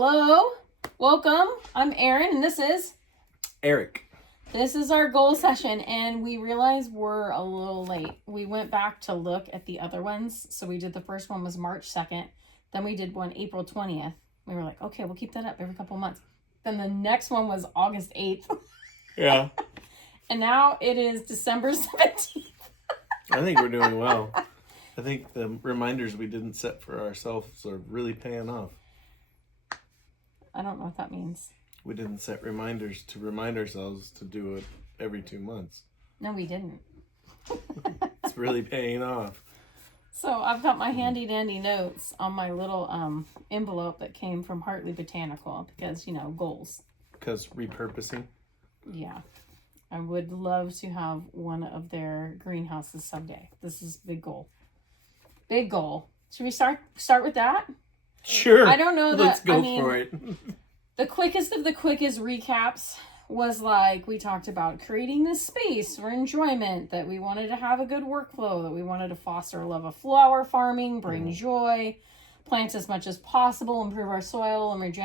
Hello, welcome. I'm Erin, and this is Eric. This is our goal session, and we realized we're a little late. We went back to look at the other ones. So we did the first one was March 2nd. Then we did one April 20th. We were like, okay, we'll keep that up every couple of months. Then the next one was August 8th. Yeah. And now it is December 17th. I think we're doing well. I think the reminders we didn't set for ourselves are really paying off. I don't know what that means. We didn't set reminders to remind ourselves to do it every 2 months. No, we didn't. It's really paying off. So I've got my handy dandy notes on my little envelope that came from Hartley Botanical because, goals. Because repurposing. Yeah. I would love to have one of their greenhouses someday. This is a big goal. Big goal. Should we start with that? Sure. I don't know that. Let's go for it. The quickest of the quickest recaps was like we talked about creating this space for enjoyment, that we wanted to have a good workflow, that we wanted to foster a love of flower farming, bring joy, plant as much as possible, improve our soil, and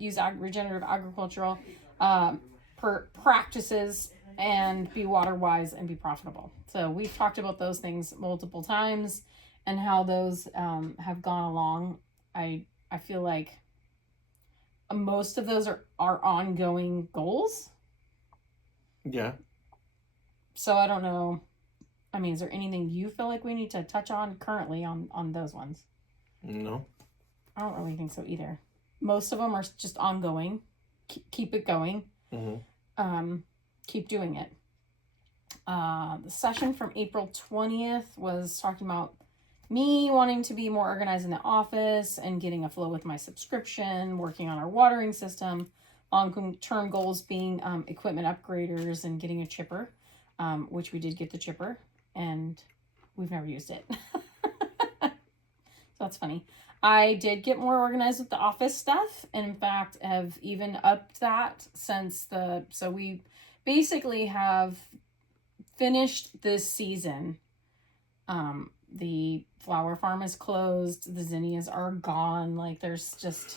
use regenerative agricultural practices, and be water wise and be profitable. So we've talked about those things multiple times and how those have gone along. I feel like most of those are ongoing goals. Yeah. So I don't know. I mean, is there anything you feel like we need to touch on currently on those ones? No. I don't really think so either. Most of them are just ongoing. Keep it going. Mm-hmm. Keep doing it. The session from April 20th was talking about me wanting to be more organized in the office and getting a flow with my subscription, working on our watering system, long-term goals being equipment upgraders and getting a chipper, which we did get the chipper, and we've never used it. So that's funny. I did get more organized with the office stuff, and in fact have even upped that since so we basically have finished this season. The flower farm is closed. The zinnias are gone. Like there's just...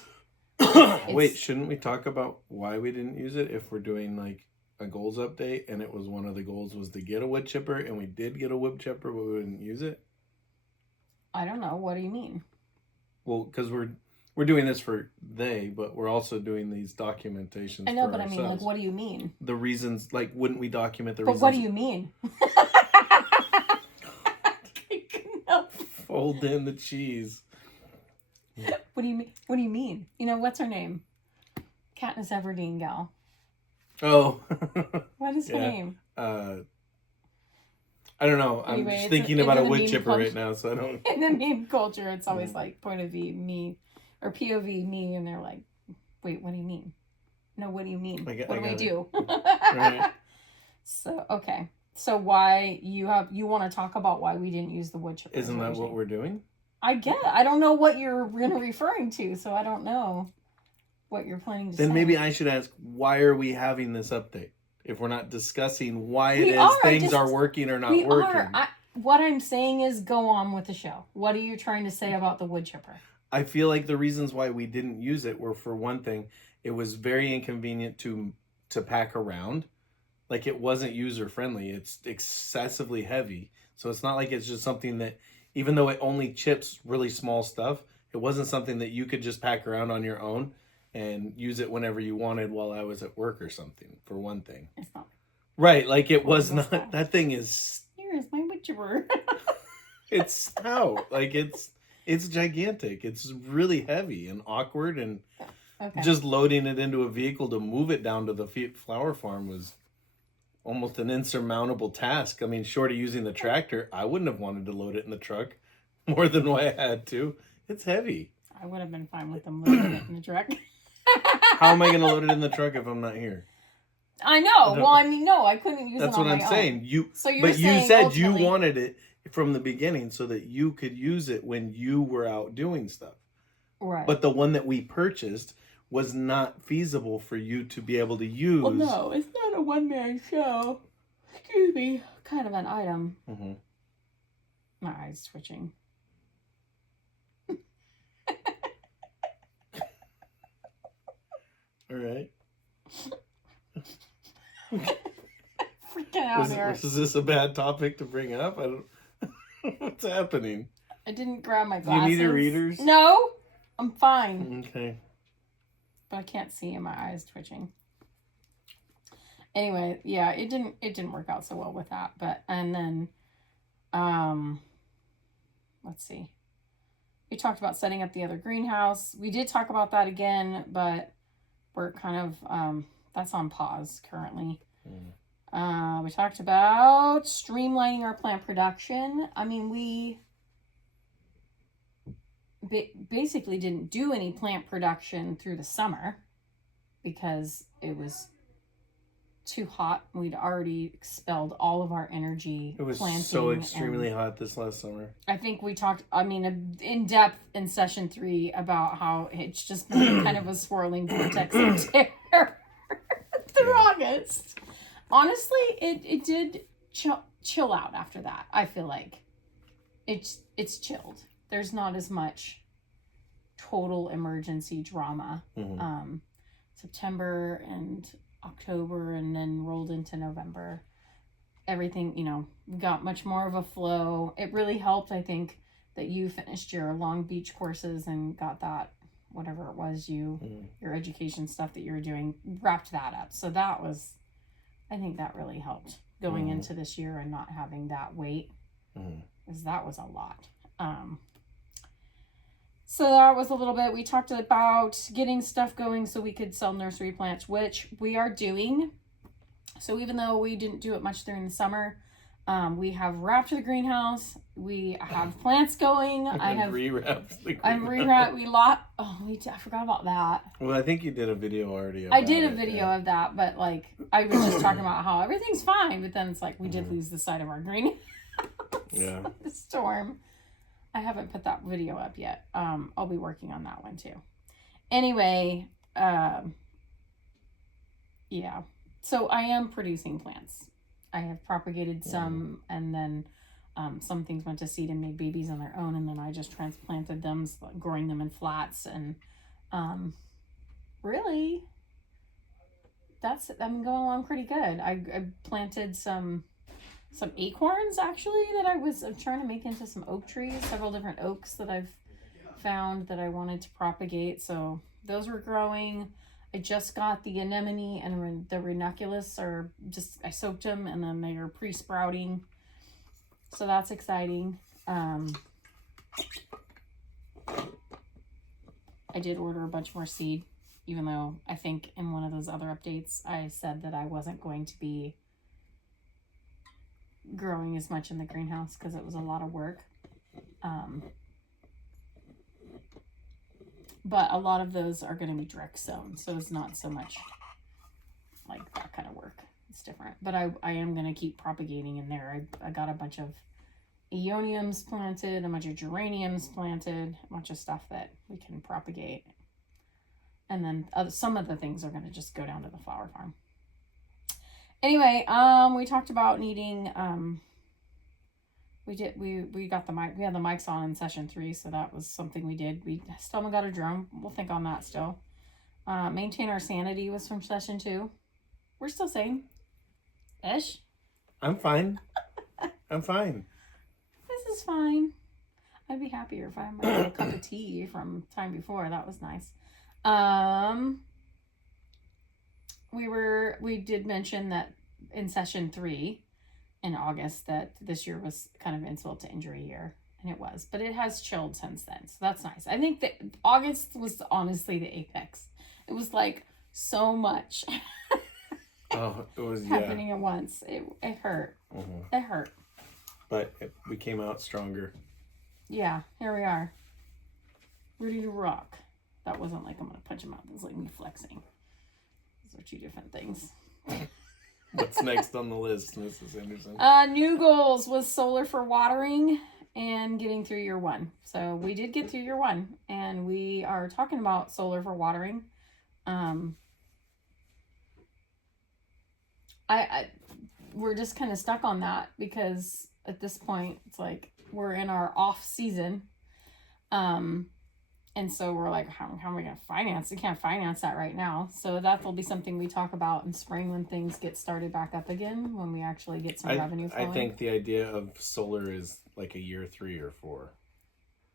Wait, shouldn't we talk about why we didn't use it if we're doing like a goals update and it was one of the goals was to get a wood chipper and we did get a wood chipper but we didn't use it? I don't know. What do you mean? Well, because we're doing this for but we're also doing these documentations. I know, for but ourselves. I mean, like, what do you mean? The reasons, like, wouldn't we document the But reasons? what do you mean? No. Fold in the cheese. What do you mean? What do you mean? What's her name? Katniss Everdeen gal. Oh. What is her name? I don't know. Anyway, I'm just thinking about a wood chipper right now, so I don't... In the meme culture, it's always like point of view, me, or POV, me, and they're like, wait, what do you mean? No, what do you mean? What do we do? Right. So, okay. So why you want to talk about why we didn't use the wood chipper? Isn't that what we're doing? I get it. I don't know what you're referring to, so I don't know what you're planning to say. Then maybe I should ask, why are we having this update? If we're not discussing why things are working or not working. What I'm saying is go on with the show. What are you trying to say about the wood chipper? I feel like the reasons why we didn't use it were, for one thing, it was very inconvenient to pack around. Like, it wasn't user friendly. It's excessively heavy. So it's not like it's just something that, even though it only chips really small stuff, it wasn't something that you could just pack around on your own and use it whenever you wanted while I was at work or something, for one thing. It's not. Right, like it was not, that thing is... Here's my wood chipper. It's stout. Like, it's gigantic. It's really heavy and awkward, and just loading it into a vehicle to move it down to the flower farm was almost an insurmountable task. I mean, short of using the tractor, I wouldn't have wanted to load it in the truck more than what I had to. It's heavy. I would have been fine with them loading it in the truck. How am I going to load it in the truck if I'm not here? I know. Well, I mean, no, I couldn't use it on my own. That's what I'm saying. You said you wanted it from the beginning so that you could use it when you were out doing stuff. Right. But the one that we purchased was not feasible for you to be able to use. Well, no, it's not a one-man show. Excuse me. Kind of an item. Mm-hmm. My eyes twitching. down here. Is this a bad topic to bring up? I don't. What's happening? I didn't grab my Do glasses. you need a readers? No, I'm fine. Okay. But I can't see and my eyes twitching. Anyway, yeah, it didn't work out so well with that. But and then let's see. We talked about setting up the other greenhouse. We did talk about that again, but we're kind of that's on pause currently. We talked about streamlining our plant production. I mean, we basically didn't do any plant production through the summer because it was too hot. We'd already expelled all of our energy. It was planting so extremely hot this last summer. I think we talked, in depth in session 3 about how it's just been kind of a swirling vortex of terror through August. Honestly, it did chill out after that. I feel like it's chilled. There's not as much total emergency drama. September and October and then rolled into November. Everything, we got much more of a flow. It really helped, I think, that you finished your Long Beach courses and got that, whatever it was, your education stuff that you were doing, wrapped that up. So that was, I think that really helped going into this year and not having that weight, because that was a lot. So that was a little bit. We talked about getting stuff going so we could sell nursery plants, which we are doing. So even though we didn't do it much during the summer, we have wrapped the greenhouse. We have plants going. I've rewrapped the greenhouse. I've rewrapped. I forgot about that. Well, I think you did a video already. I did a video of that, but I was just talking about how everything's fine. But then it's we did lose the side of our greenhouse. Yeah. The storm. I haven't put that video up yet. I'll be working on that one too. Anyway, yeah. So I am producing plants. I have propagated some, and then some things went to seed and made babies on their own, and then I just transplanted them, growing them in flats, and really, that's going along pretty good. I planted some acorns, actually, that I'm trying to make into some oak trees, several different oaks that I've found that I wanted to propagate. So those were growing. I just got the anemone and the ranunculus, I soaked them and then they are pre-sprouting. So that's exciting. I did order a bunch more seed, even though I think in one of those other updates I said that I wasn't going to be growing as much in the greenhouse because it was a lot of work. But a lot of those are going to be direct sown, so it's not so much like that kind of work. It's different. But I am going to keep propagating in there. I got a bunch of aeoniums planted, a bunch of geraniums planted, a bunch of stuff that we can propagate. And then some of the things are going to just go down to the flower farm. Anyway, we talked about needing, we got the mic, we had the mics on in session 3, so that was something we did. We still haven't got a drone. We'll think on that still. Maintain our sanity was from session 2. We're still sane. Ish. I'm fine. I'm fine. This is fine. I'd be happier if I had my cup of tea from time before. That was nice. We did mention that in session 3 in August that this year was kind of insult to injury year, and it was, but it has chilled since then, so that's nice. I think that August was honestly the apex. It was so much it was happening at once. It hurt. It hurt. But we came out stronger. Yeah, here we are, ready to rock. That wasn't I'm gonna punch him out. It was me flexing. Those are 2 different things. What's next on the list, Mrs. Anderson? New goals was solar for watering and getting through year 1. So we did get through year 1, and we are talking about solar for watering. We're just kind of stuck on that because at this point it's we're in our off season. And so we're like, how are we going to finance? We can't finance that right now. So that will be something we talk about in spring when things get started back up again, when we actually get some revenue flowing. I think the idea of solar is like a year 3 or 4,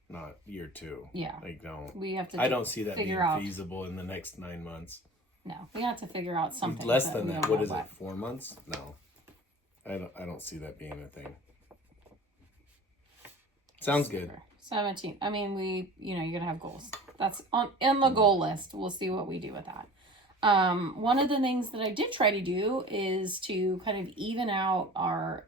not year 2. Yeah. Like, no. We have to I don't see that being out. feasible in the next 9 months. No, we have to figure out something. Less than that. What is it? 4 months? No. I don't see that being a thing. Sounds good. 17. I mean, you're going to have goals. That's in the goal list. We'll see what we do with that. One of the things that I did try to do is to kind of even out our,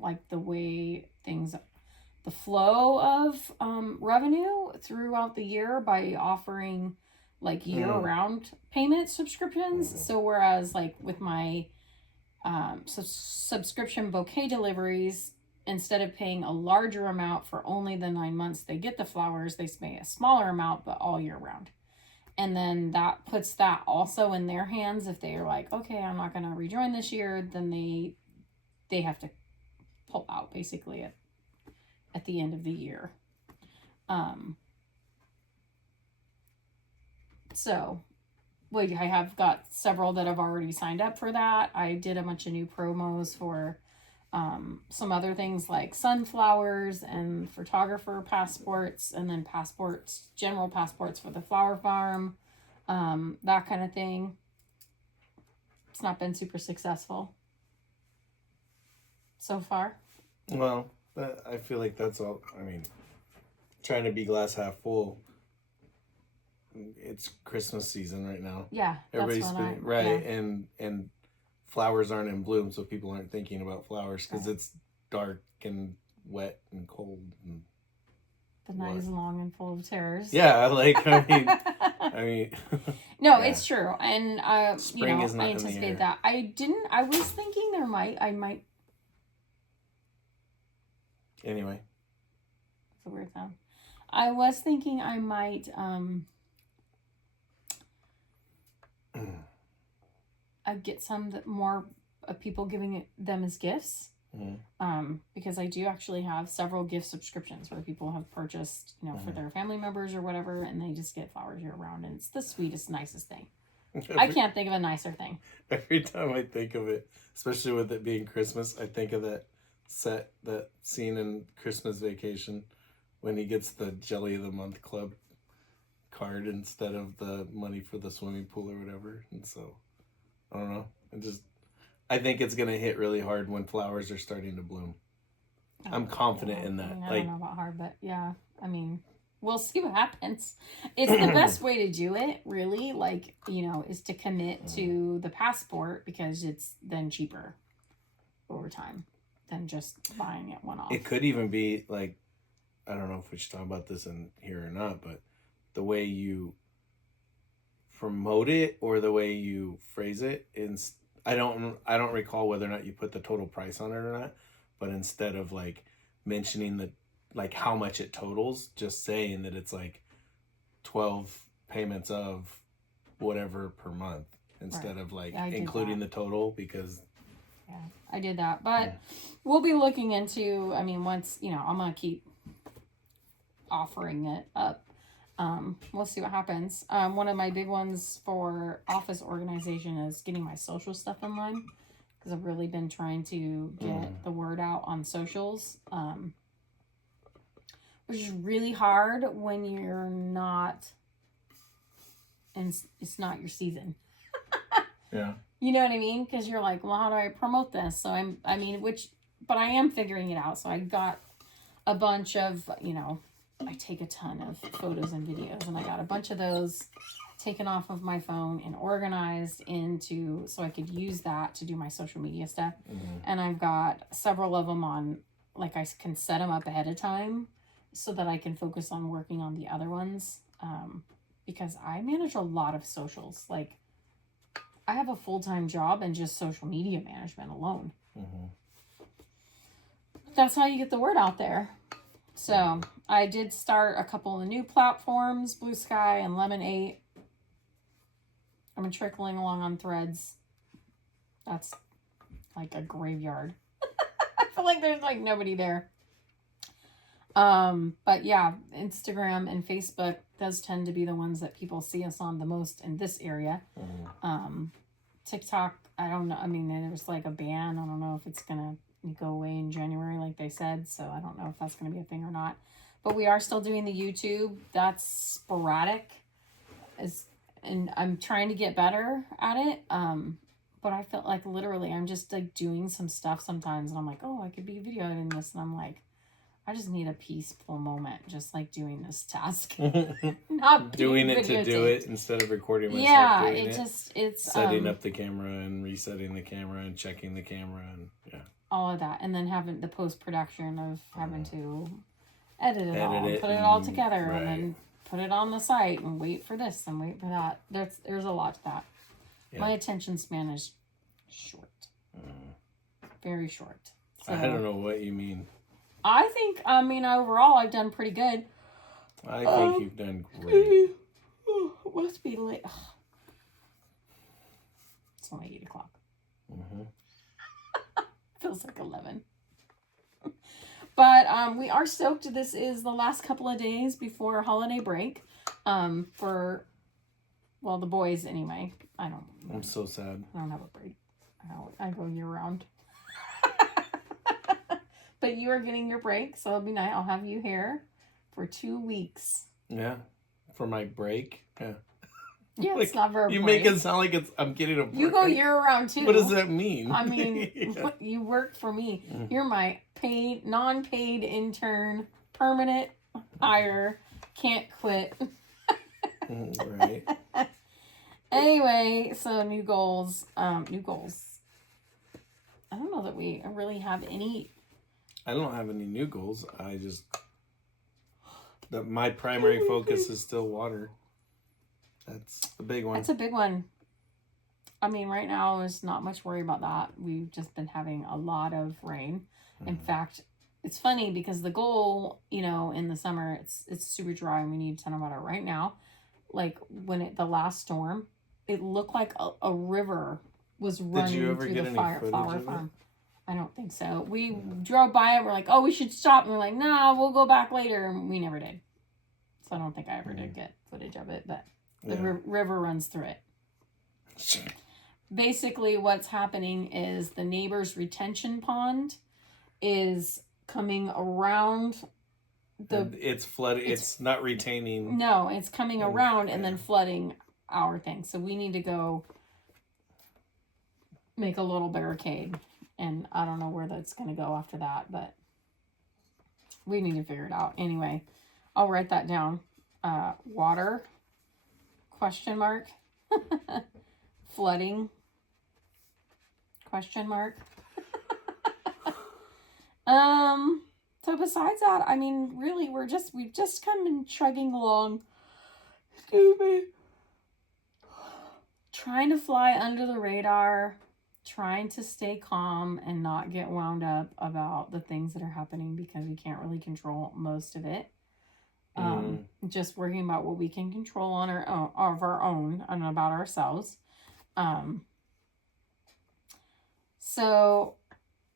like the way the flow of revenue throughout the year by offering like year-round payment subscriptions. So whereas like with my subscription bouquet deliveries, instead of paying a larger amount for only the 9 months they get the flowers, they pay a smaller amount, but all year round. And then that puts that also in their hands. If they're like, okay, I'm not going to rejoin this year, then they have to pull out basically at the end of the year. So I have got several that have already signed up for that. I did a bunch of new promos for some other things like sunflowers and photographer passports, and then general passports for the flower farm, that kind of thing. It's not been super successful so far. Well, I feel like that's all. I mean, trying to be glass half full. It's Christmas season right now. Yeah, everybody's and flowers aren't in bloom, so people aren't thinking about flowers because it's dark and wet and cold. And the night is long and full of terrors. Yeah, I mean. No, yeah. It's true, and Spring is not I anticipate that. I was thinking I might. Anyway. It's a weird sound. I was thinking I might I'd get some more people giving them as gifts. Mm-hmm. Because I do actually have several gift subscriptions where people have purchased, for their family members or whatever, and they just get flowers year round, and it's the sweetest, nicest thing. I can't think of a nicer thing. Every time I think of it, especially with it being Christmas, I think of that scene in Christmas Vacation when he gets the Jelly of the Month Club card instead of the money for the swimming pool or whatever. And so, I don't know. I think it's going to hit really hard when flowers are starting to bloom. I'm confident in that. I don't know about hard, but yeah. I mean, we'll see what happens. It's the best way to do it, really, is to commit to the passport because it's then cheaper over time than just buying it one-off. It could even be like, I don't know if we should talk about this in here or not, but the way you promote it or the way you phrase it I don't recall whether or not you put the total price on it or not, but instead of mentioning how much it totals, just saying that it's 12 payments of whatever per month instead of including the total, because I did that, but we'll be looking into, once, I'm going to keep offering it up. We'll see what happens. One of my big ones for office organization is getting my social stuff in line, because I've really been trying to get the word out on socials, which is really hard when you're not, and it's not your season. Yeah. You know what I mean? Because you're like, well, how do I promote this? So but I am figuring it out. So I got a bunch of, I take a ton of photos and videos, and I got a bunch of those taken off of my phone and organized so I could use that to do my social media stuff. Mm-hmm. And I've got several of them on, I can set them up ahead of time so that I can focus on working on the other ones. Because I manage a lot of socials. I have a full-time job in just social media management alone. Mm-hmm. That's how you get the word out there. So I did start a couple of new platforms, Blue Sky and Lemon8. I'm trickling along on Threads. That's like a graveyard. I feel like there's nobody there. But yeah, Instagram and Facebook does tend to be the ones that people see us on the most in this area. TikTok, I don't know. I mean, there's like a ban. I don't know if it's gonna go away in January, like they said. So I don't know if that's gonna be a thing or not. But we are still doing the YouTube. That's sporadic, and I'm trying to get better at it. But I felt like literally I'm just like doing some stuff sometimes, and I'm like, oh, I could be videoing this, and I'm like, I just need a peaceful moment, just like doing this task, not doing it to do it instead of recording myself. Yeah, it's setting up the camera and resetting the camera and checking the camera and all of that, and then having the post production of having to edit it all, put it all together, right. and then put it on the site and wait for this and wait for that. There's a lot to that. Yeah. My attention span is short, very short. So, I don't know what you mean. I think, overall, I've done pretty good. I think you've done great. It must be late. It's only 8 o'clock. Feels like 11. But we are stoked. This is the last couple of days before holiday break. For, well, the boys anyway. I'm so sad. I don't have a break. I go year round. But you are getting your break, so it'll be nice. I'll have you here for 2 weeks. Yeah, for my break. Yeah. Yeah, it's not very. You make it sound like I'm getting a break. You go year round too. What does that mean? I mean, you work for me. You're my non-paid intern, permanent hire, can't quit. Right. Anyway, so new goals. I don't know that we really have any. I don't have any new goals. My primary focus is still water. That's the big one. That's a big one. I mean, right now there's not much worry about that. We've just been having a lot of rain. In fact, it's funny because the goal, in the summer, it's super dry and we need a ton of water. Right now, like the last storm, it looked like a river was running through the flower farm. I don't think so. We drove by it. We're like, oh, we should stop. And we're like, nah, we'll go back later. And we never did. So I don't think I ever did get footage of it. But the river runs through it. Basically, what's happening is the neighbor's retention pond is coming around it's flooding. It's not retaining. No, it's coming around and then flooding our thing. So we need to go make a little barricade. And I don't know where that's going to go after that, but we need to figure it out. Anyway, I'll write that down. Water, ? Flooding, ? So besides that, I mean, really, we've just kind of been chugging along. Excuse me. Trying to fly under the radar. Trying to stay calm and not get wound up about the things that are happening because we can't really control most of it. Just worrying about what we can control on our own and about ourselves. So,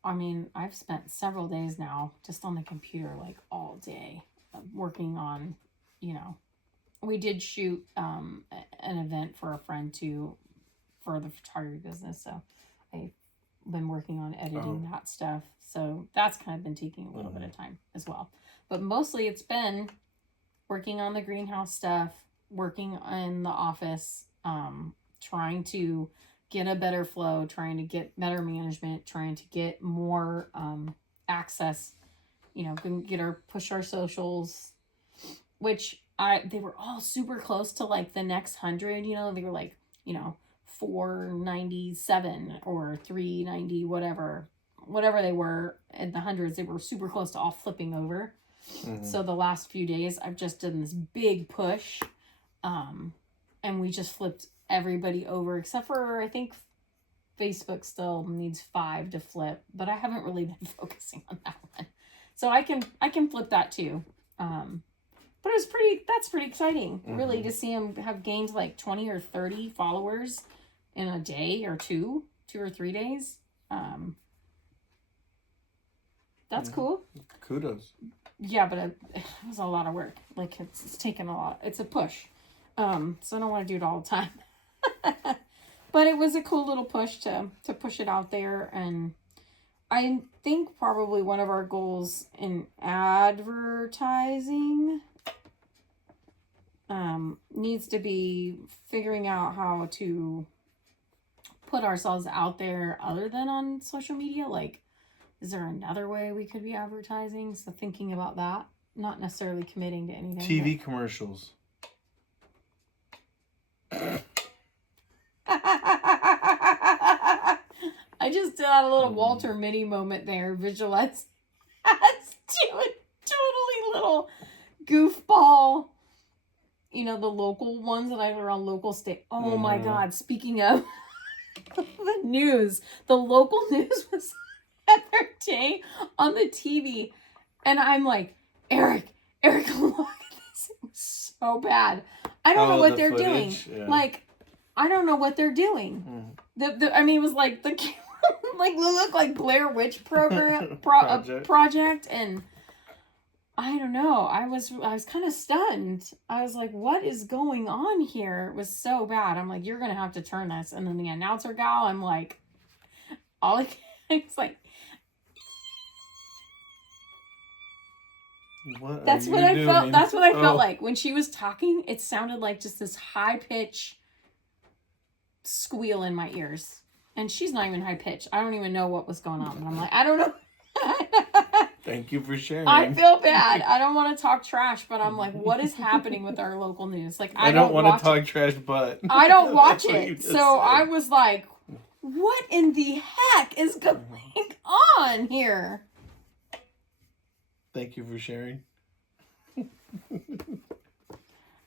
I mean, I've spent several days now just on the computer, like all day, working on, we did shoot an event for a friend for the photography business, so I've been working on editing that stuff. So that's kind of been taking a little bit of time as well. But mostly it's been working on the greenhouse stuff, working in the office, trying to get a better flow, trying to get better management, trying to get more access, push our socials, which they were all super close to like the next 100, they were like, 497 or 390, whatever they were in the hundreds, they were super close to all flipping over. So the last few days I've just done this big push, and we just flipped everybody over except for, I think Facebook still needs 5 to flip, but I haven't really been focusing on that one, so I can flip that too. But that's pretty exciting, really, to see him have gained like 20 or 30 followers in a day or 2 or 3 days. That's cool. Kudos. yeah, but it was a lot of work. Like it's taken a lot. It's a push. So I don't want to do it all the time. But it was a cool little push to push it out there, and I think probably one of our goals in advertising needs to be figuring out how to put ourselves out there other than on social media. Like, is there another way we could be advertising? So thinking about that, not necessarily committing to anything. TV commercials. I just did a little Walter Mitty moment there. Visualize us doing totally little goofball. You know, the local ones that I were on local state. Oh my God. Speaking of the news, the local news was the other day on the TV. And I'm like, Eric, look at this. It was so bad. I don't know what they're doing. Yeah. Like, I don't know what they're doing. I mean, it was like the like look like Blair Witch project, and I don't know. I was kind of stunned. I was like, what is going on here? It was so bad. I'm like, you're gonna have to turn this. And then the announcer gal, I'm like, it's like. That's what I felt like when she was talking. It sounded like just this high pitch squeal in my ears, and she's not even high pitched. I don't even know what was going on. And I'm like, I don't know. Thank you for sharing. I feel bad. I don't want to talk trash, but I'm like, what is happening with our local news? Like, I don't want to talk trash, but I don't watch it. So said. I was like, what in the heck is going on here? Thank you for sharing.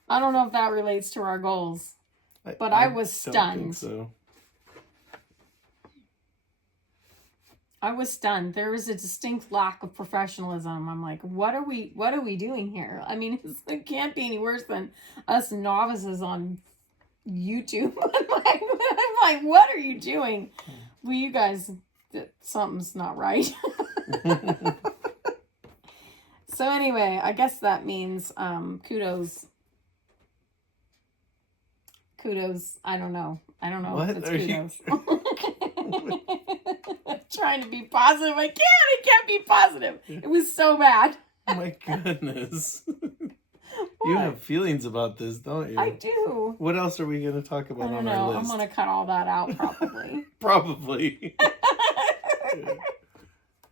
I don't know if that relates to our goals, but I was stunned. So. I was stunned. There was a distinct lack of professionalism. I'm like, what are we doing here? I mean, it can't be any worse than us novices on YouTube. I'm like, what are you doing? Well, you guys, something's not right. So anyway, I guess that means kudos. I don't know What if it's are kudos. Trying to be positive. I can't be positive. It was so bad. Oh my goodness. You have feelings about this, don't you? I do. What else are we going to talk about on our list? I'm going to cut all that out probably. Probably. Yeah.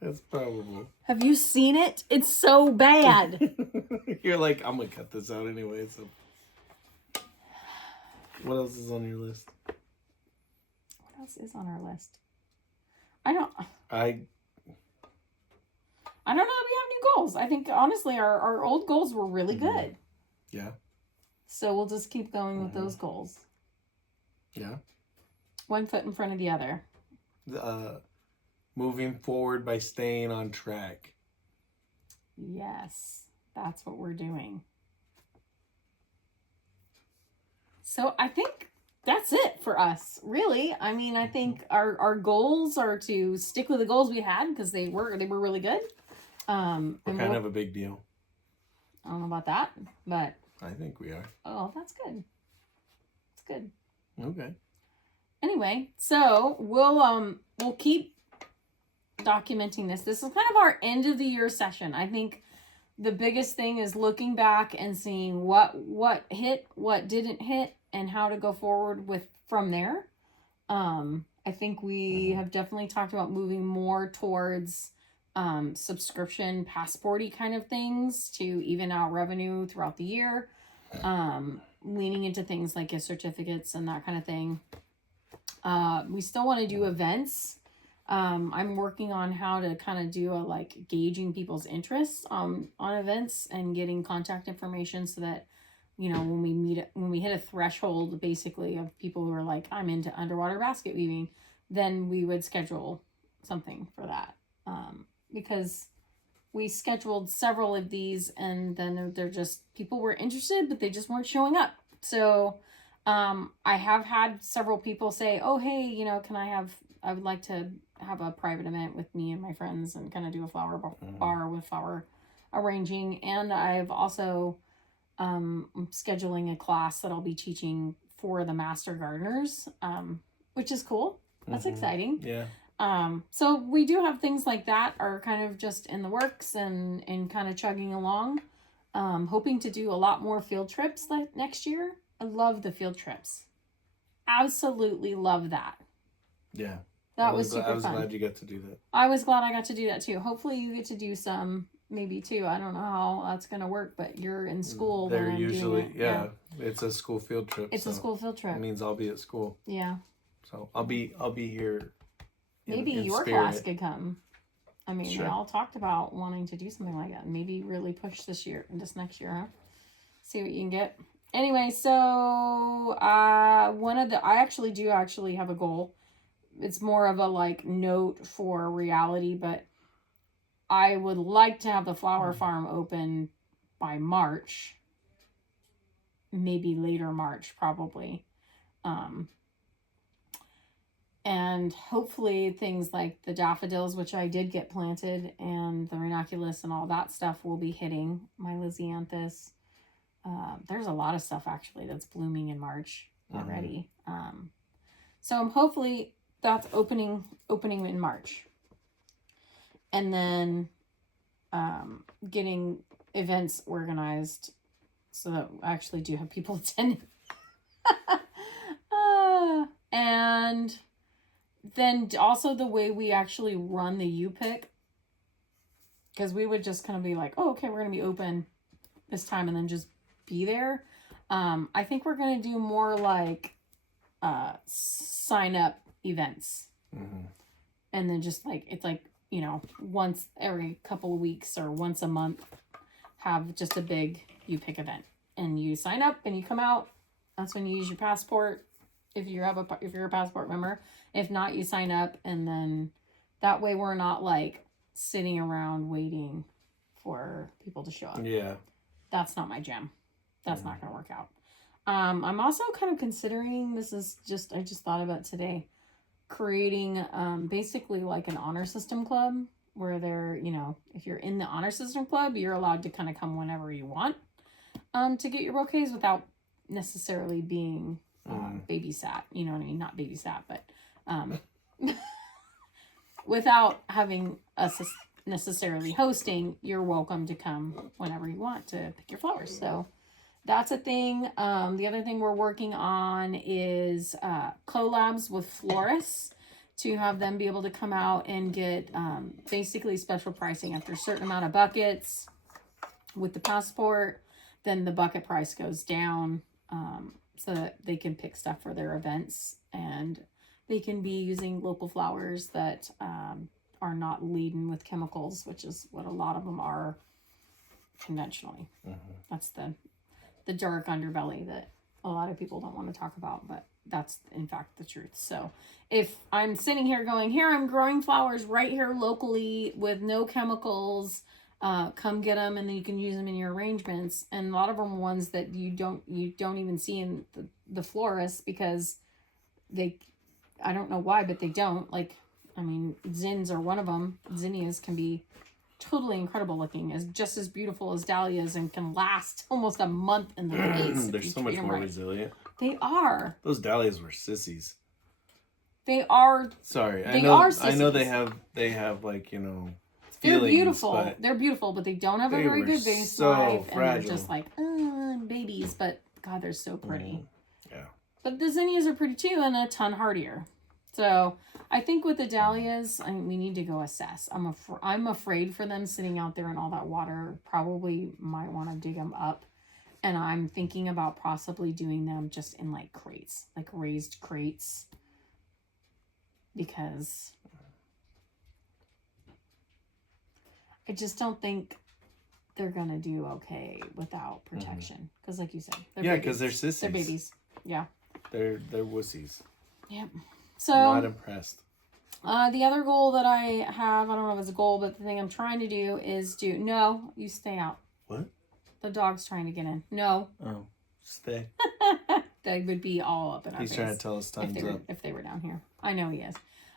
That's probable. Have you seen it? It's so bad. You're like, I'm going to cut this out anyway. So, what else is on your list? What else is on our list? I don't know that we have new goals. I think, honestly, our old goals were really good. Yeah. So we'll just keep going with those goals. Yeah. One foot in front of the other. Moving forward by staying on track. Yes, that's what we're doing. So I think that's it for us, really. I mean, I think our goals are to stick with the goals we had because they were really good. We're kind of a big deal. I don't know about that, but I think we are. Oh, that's good. It's good. Okay. Anyway, so we'll keep documenting this. This is kind of our end of the year session. I think the biggest thing is looking back and seeing what hit, what didn't hit, and how to go forward with from there. I think we have definitely talked about moving more towards subscription passporty kind of things to even out revenue throughout the year. Leaning into things like gift certificates and that kind of thing. We still want to do events. I'm working on how to kind of do gauging people's interests on events and getting contact information so that, when we hit a threshold basically of people who are like, I'm into underwater basket weaving, then we would schedule something for that. Because we scheduled several of these and then they're just, people were interested, but they just weren't showing up. So, I have had several people say, oh, hey, I would like to have a private event with me and my friends and kind of do a flower bar with flower arranging, and I've also scheduling a class that I'll be teaching for the master gardeners, which is cool. That's exciting. Yeah. So we do have things like that are kind of just in the works and kind of chugging along. Hoping to do a lot more field trips like next year. I love the field trips. Absolutely love that. Yeah. That was super fun. I was glad you got to do that. I was glad I got to do that too. Hopefully you get to do some, maybe too. I don't know how that's going to work, but you're in school. They're usually, doing it. yeah, it's a school field trip. It's a school field trip. It means I'll be at school. Yeah. So I'll be here. Maybe your spirit. class could come. I mean, Sure. we all talked about wanting to do something like that. Maybe really push this next year, huh? See what you can get. Anyway, so I actually have a goal. It's more of a like note for reality, but I would like to have the flower farm open by March. Maybe later March, probably. And hopefully things like the daffodils, which I did get planted, and the ranunculus and all that stuff will be hitting. My Lisianthus. There's a lot of stuff actually that's blooming in March already. So hopefully that's opening in March. And then getting events organized so that I actually do have people attending. And then also the way we actually run the U-Pick, because we would just kind of be like, oh, okay, we're going to be open this time and then just be there. I think we're going to do more like sign up events. And then just like, it's like, you know, once every couple of weeks or once a month, have just a big U-Pick event. And you sign up and you come out. That's when you use your passport. If you're a passport member. If not, you sign up, and then that way we're not like sitting around waiting for people to show up. Yeah. That's not my jam. That's not going to work out. I'm also kind of considering, I just thought about today, creating basically like an honor system club where if you're in the honor system club, you're allowed to kind of come whenever you want to get your bouquets without necessarily being babysat. You know what I mean? Not babysat, but without having us necessarily hosting, you're welcome to come whenever you want to pick your flowers. So that's a thing. The other thing we're working on is collabs with florists to have them be able to come out and get basically special pricing after a certain amount of buckets with the passport. Then the bucket price goes down so that they can pick stuff for their events, and they can be using local flowers that are not laden with chemicals, which is what a lot of them are conventionally. That's the dark underbelly that a lot of people don't want to talk about, but that's in fact the truth. So if I'm sitting here going, here I'm growing flowers right here locally with no chemicals, come get them, and then you can use them in your arrangements. And a lot of them are ones that you don't even see in the florists because I don't know why, but they don't. Like, I mean, Zins are one of them. Zinnias can be totally incredible looking, just as beautiful as dahlias, and can last almost a month in the vase. They're so much more resilient. They are. Those dahlias were sissies. They are. Sorry, I know they have like, you know, they're beautiful. They're beautiful, but they don't have a very good vase life, and they're just like babies. But God, they're so pretty. Yeah. But the zinnias are pretty too, and a ton hardier. So I think with the dahlias, we need to go assess. I'm afraid for them sitting out there in all that water. Probably might want to dig them up. And I'm thinking about possibly doing them just in like crates, like raised crates. Because I just don't think they're going to do okay without protection. Because like you said, because they're sissies. They're babies. Yeah. They're wussies. Yep. So I'm not impressed. The other goal that I have, I don't know if it's a goal, but the thing I'm trying to do is no, you stay out. What? The dog's trying to get in. No. Oh, stay. They would be all up in our face. He's trying to tell us time's up. If they were down here. I know he is.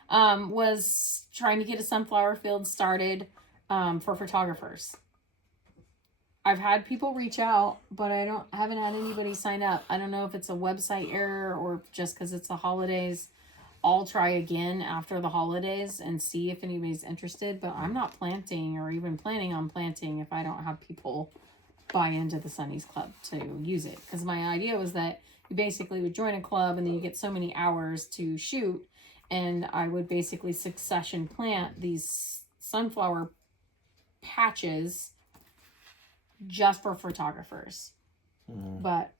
Was trying to get a sunflower field started for photographers. I've had people reach out, but haven't had anybody sign up. I don't know if it's a website error or just because it's the holidays. I'll try again after the holidays and see if anybody's interested, but I'm not planting or even planning on planting if I don't have people buy into the Sunnies Club to use it. Because my idea was that you basically would join a club and then you get so many hours to shoot, and I would basically succession plant these sunflower patches just for photographers. But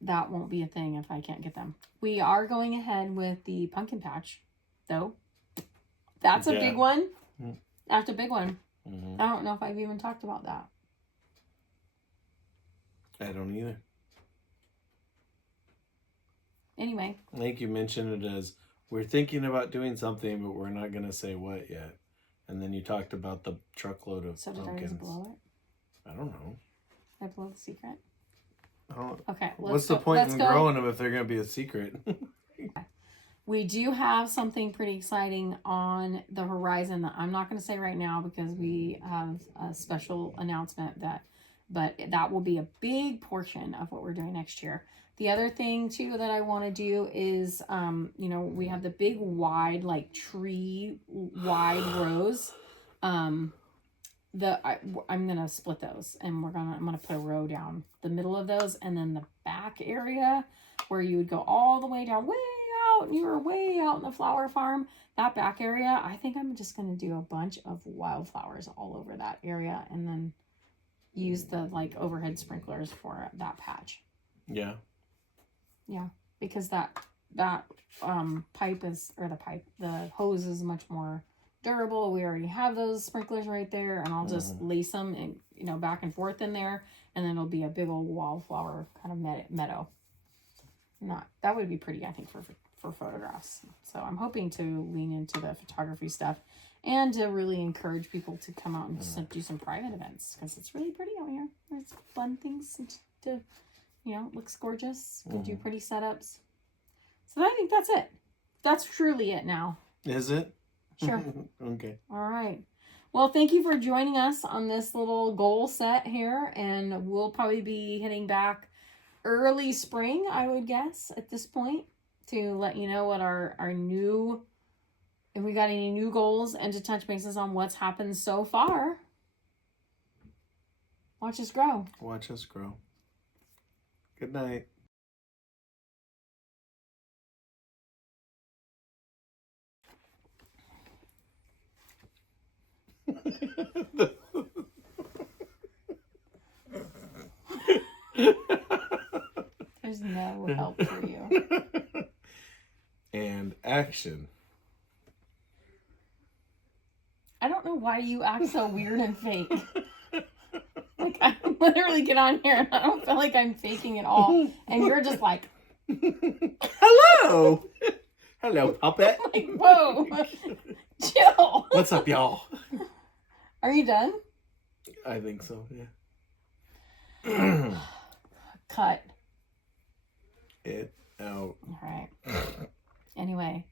that won't be a thing if I can't get them. We are going ahead with the pumpkin patch, though. That's a big one. That's a big one. I don't know if I've even talked about that. I don't either. Anyway. I think you mentioned it as we're thinking about doing something, but we're not going to say what yet. And then you talked about the truckload of So did pumpkins. I just blow it? I don't know. Did I blow the secret? Oh, Okay. what's the point in growing them if they're going to be a secret? We do have something pretty exciting on the horizon that I'm not going to say right now because we have a special announcement but that will be a big portion of what we're doing next year. The other thing too that I want to do is, we have the big wide, like tree wide rows. I'm gonna split those, and I'm gonna put a row down the middle of those, and then the back area where you would go all the way down, way out, and you were way out in the flower farm. That back area, I think I'm just gonna do a bunch of wildflowers all over that area, and then use the like overhead sprinklers for that patch. Yeah. Yeah, because the hose is much more durable. We already have those sprinklers right there, and I'll just lace them and back and forth in there, and then it'll be a big old wildflower kind of meadow. That would be pretty, I think, for photographs. So I'm hoping to lean into the photography stuff and to really encourage people to come out and do some private events because it's really pretty out here. There's fun things to looks gorgeous. Can do pretty setups. So I think that's it. That's truly it now. Is it? Sure. Okay. All right. Well, thank you for joining us on this little goal set here. And we'll probably be heading back early spring, I would guess, at this point to let you know what our new, if we got any new goals and to touch bases on what's happened so far. Watch us grow. Watch us grow. Good night. There's no help for you. And action. I don't know why you act so weird and fake. Like, I literally get on here and I don't feel like I'm faking at all. And you're just like, hello. Hello, puppet. Like, whoa. Chill. What's up, y'all? Are you done? I think so, yeah. Cut. It out. All right. Anyway,